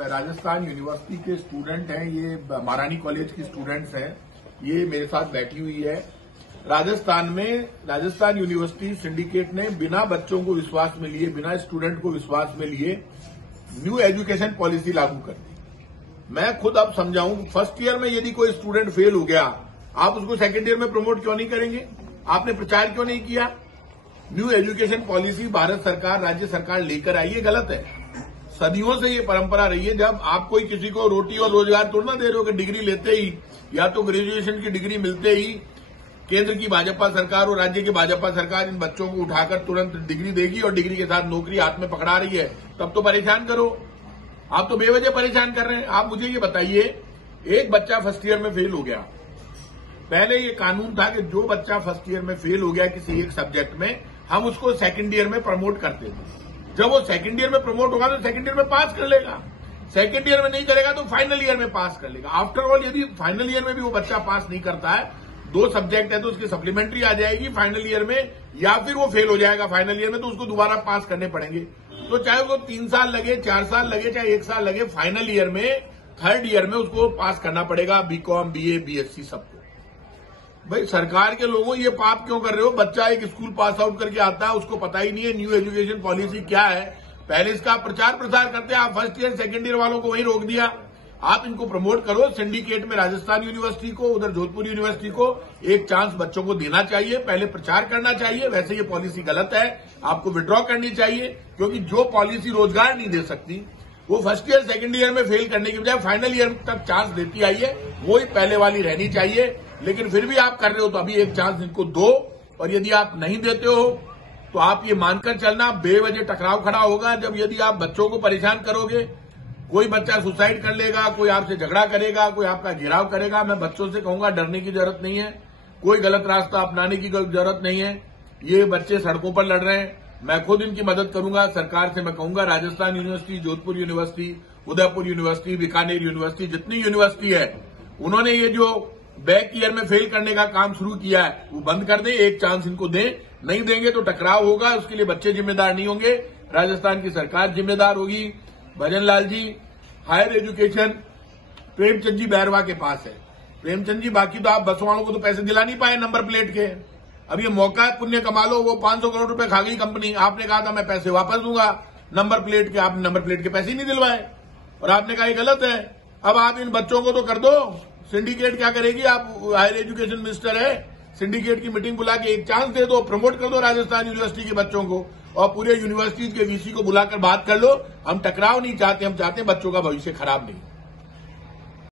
Rajasthan university के student हैं, ये महारानी कॉलेज की स्टूडेंट्स हैं। ये मेरे साथ बैठी हुई है। राजस्थान यूनिवर्सिटी सिंडिकेट ने बिना बच्चों को विश्वास में लिए, बिना स्टूडेंट को विश्वास में लिए न्यू एजुकेशन पॉलिसी लागू कर दी। मैं खुद अब समझाऊं, फर्स्ट ईयर में यदि कोई स्टूडेंट फेल हो गया, आप उसको सेकेंड ईयर में प्रमोट क्यों नहीं करेंगे? आपने प्रचार क्यों नहीं किया? न्यू एजुकेशन पॉलिसी भारत सरकार, राज्य सरकार लेकर आई, ये गलत है। सदियों से ये परंपरा रही है। जब आप कोई किसी को रोटी और रोजगार थोड़ा ना दे रहे हो कि डिग्री लेते ही या तो ग्रेजुएशन की डिग्री मिलते ही केंद्र की भाजपा सरकार और राज्य की भाजपा सरकार इन बच्चों को उठाकर तुरंत डिग्री देगी और डिग्री के साथ नौकरी हाथ में पकड़ा रही है। तब तो परेशान करो। आप तो बेवजह परेशान कर रहे हैं। आप मुझे ये बताइए, एक बच्चा फर्स्ट ईयर में फेल हो गया, पहले ये कानून था कि जो बच्चा फर्स्ट ईयर में फेल हो गया किसी एक सब्जेक्ट में, हम उसको सेकंड ईयर में प्रमोट करते थे। जब वो सेकंड ईयर में प्रमोट होगा तो सेकंड ईयर में पास कर लेगा, सेकंड ईयर में नहीं करेगा तो फाइनल ईयर में पास कर लेगा। आफ्टर ऑल यदि फाइनल ईयर में भी वो बच्चा पास नहीं करता है, 2 सब्जेक्ट है तो उसकी सप्लीमेंट्री आ जाएगी फाइनल ईयर में, या फिर वो फेल हो जाएगा फाइनल ईयर में तो उसको दोबारा पास करने पड़ेंगे। तो चाहे वो 3 साल लगे, 4 साल लगे, चाहे 1 साल लगे, फाइनल ईयर में, थर्ड ईयर में उसको पास करना पड़ेगा। बीकॉम, बीए, बीएससी सबको। भाई सरकार के लोगों, ये पाप क्यों कर रहे हो? बच्चा एक स्कूल पास आउट करके आता है, उसको पता ही नहीं है न्यू एजुकेशन पॉलिसी क्या है। पहले इसका प्रचार प्रसार करते हैं, आप फर्स्ट ईयर सेकंड ईयर वालों को वहीं रोक दिया। आप इनको प्रमोट करो। सिंडिकेट में राजस्थान यूनिवर्सिटी को, उधर जोधपुर यूनिवर्सिटी को एक चांस बच्चों को देना चाहिए, पहले प्रचार करना चाहिए। वैसे ये पॉलिसी गलत है, आपको विड्रॉ करनी चाहिए, क्योंकि जो पॉलिसी रोजगार नहीं दे सकती, वो फर्स्ट ईयर सेकंड ईयर में फेल करने की बजाय फाइनल ईयर तक चांस देती आई है, वो ही पहले वाली रहनी चाहिए। लेकिन फिर भी आप कर रहे हो तो अभी एक चांस इनको दो, और यदि आप नहीं देते हो तो आप ये मानकर चलना बेवजह टकराव खड़ा होगा। जब यदि आप बच्चों को परेशान करोगे, कोई बच्चा सुसाइड कर लेगा, कोई आपसे झगड़ा करेगा, कोई आपका घेराव करेगा, मैं बच्चों से कहूंगा डरने की जरूरत नहीं है, कोई गलत रास्ता अपनाने की जरूरत नहीं है। ये बच्चे सड़कों पर लड़ रहे हैं, मैं खुद इनकी मदद करूंगा। सरकार से मैं कहूंगा, Rajasthan university, Jodhpur university, Udaipur university, Bikaner university, जितनी यूनिवर्सिटी है, उन्होंने ये जो बैक ईयर में फेल करने का काम शुरू किया है वो बंद कर दें, एक चांस इनको दें। नहीं देंगे तो टकराव होगा, उसके लिए बच्चे जिम्मेदार नहीं होंगे, राजस्थान की सरकार जिम्मेदार होगी। भजन लाल जी, हायर एजुकेशन प्रेमचंद जी बैरवा के पास है। प्रेमचंद जी, बाकी तो आप बस वालों को तो पैसे दिला नहीं पाए नंबर प्लेट के। अब ये मौका है, पुण्य कमा लो। वो 500 करोड़ रुपए खा गई कंपनी, आपने कहा था मैं पैसे वापस दूंगा नंबर प्लेट के, आपने नंबर प्लेट के पैसे ही नहीं दिलवाए और आपने कहा ये गलत है। अब आप इन बच्चों को तो कर दो। सिंडिकेट क्या करेगी? आप हायर एजुकेशन मिनिस्टर है, सिंडिकेट की मीटिंग बुला के एक चांस दे दो, प्रमोट कर दो राजस्थान यूनिवर्सिटी के बच्चों को, और पूरे यूनिवर्सिटीज के वीसी को बुलाकर बात कर लो। हम टकराव नहीं चाहते, हम चाहते हैं बच्चों का भविष्य खराब नहीं।